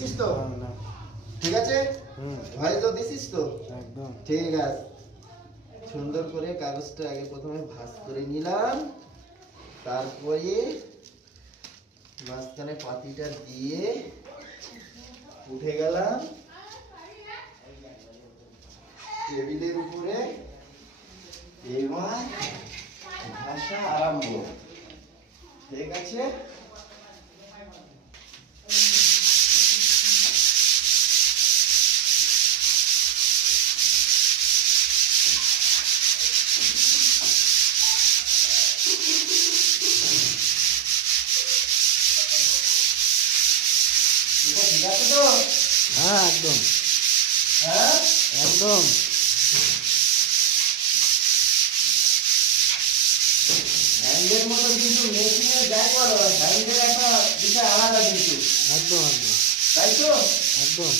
দিচ্ছিস তো? না ঠিক আছে, ভয় তো দিছিস তো? একদম ঠিক আছে। সুন্দর করে কাগজটা আগে প্রথমে ভাঁজ করে নিলাম, তারপরে মাঝখানে পাতিটা দিয়ে উঠে গেলাম টেবিলের উপরে। এবার ভাষা আরম্ভ। ঠিক আছে, ঠিক আছে তো? হ্যাঁ একদম হ্যাঁ, একদম হ্যান্ডের মতো কিন্তু মেশিনের ব্যাগ বড়, হ্যান্ডের একটা বিষয় আলাদা কিন্তু, একদম একদম তাই তো? একদম